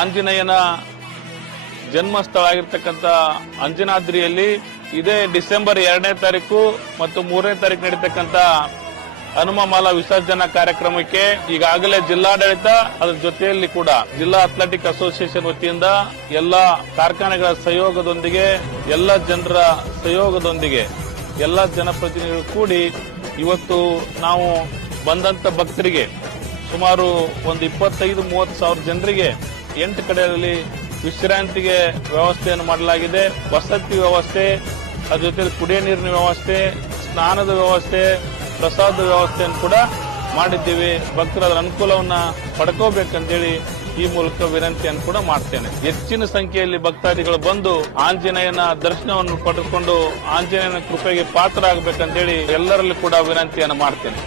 ಆಂಜನೇಯನ ಜನ್ಮಸ್ಥಳ ಆಗಿರ್ತಕ್ಕಂಥ ಅಂಜನಾದ್ರಿಯಲ್ಲಿ ಇದೇ ಡಿಸೆಂಬರ್ ಎರಡನೇ ತಾರೀಕು ಮತ್ತು ಮೂರನೇ ತಾರೀಕು ನಡೀತಕ್ಕಂಥ ಹನುಮಮಾಲಾ ವಿಸರ್ಜನಾ ಕಾರ್ಯಕ್ರಮಕ್ಕೆ ಈಗಾಗಲೇ ಜಿಲ್ಲಾಡಳಿತ ಅದರ ಜೊತೆಯಲ್ಲಿ ಕೂಡ ಜಿಲ್ಲಾ ಅಥ್ಲೆಟಿಕ್ ಅಸೋಸಿಯೇಷನ್ ವತಿಯಿಂದ ಎಲ್ಲ ಕಾರ್ಖಾನೆಗಳ ಸಹಯೋಗದೊಂದಿಗೆ, ಎಲ್ಲ ಜನರ ಸಹಯೋಗದೊಂದಿಗೆ ಎಲ್ಲ ಜನಪ್ರತಿನಿಧಿಗಳು ಕೂಡಿ ಇವತ್ತು ನಾವು ಬಂದಂತ ಭಕ್ತರಿಗೆ ಸುಮಾರು ಒಂದು ಇಪ್ಪತ್ತೈದು, ಮೂವತ್ತು ಸಾವಿರ ಜನರಿಗೆ ಎಂಟು ಕಡೆಯಲ್ಲಿ ವಿಶ್ರಾಂತಿಗೆ ವ್ಯವಸ್ಥೆಯನ್ನು ಮಾಡಲಾಗಿದೆ. ವಸತಿ ವ್ಯವಸ್ಥೆ ಅದ್ರ ಜೊತೆ ಕುಡಿಯ ನೀರಿನ ವ್ಯವಸ್ಥೆ, ಸ್ನಾನದ ವ್ಯವಸ್ಥೆ ಪ್ರಸಾದದ ವ್ಯವಸ್ಥೆಯನ್ನು ಕೂಡ ಮಾಡಿದ್ದೀವಿ. ಭಕ್ತರ ಅದರ ಅನುಕೂಲವನ್ನು ಪಡ್ಕೋಬೇಕಂತೇಳಿ ಈ ಮೂಲಕ ವಿನಂತಿಯನ್ನು ಕೂಡ ಮಾಡ್ತೇನೆ. ಹೆಚ್ಚಿನ ಸಂಖ್ಯೆಯಲ್ಲಿ ಭಕ್ತಾದಿಗಳು ಬಂದು ಆಂಜನೇಯನ ದರ್ಶನವನ್ನು ಪಡೆದುಕೊಂಡು ಆಂಜನೇಯನ ಕೃಪೆಗೆ ಪಾತ್ರ ಆಗಬೇಕಂತೇಳಿ ಎಲ್ಲರಲ್ಲಿ ಕೂಡ ವಿನಂತಿಯನ್ನು ಮಾಡ್ತೇನೆ.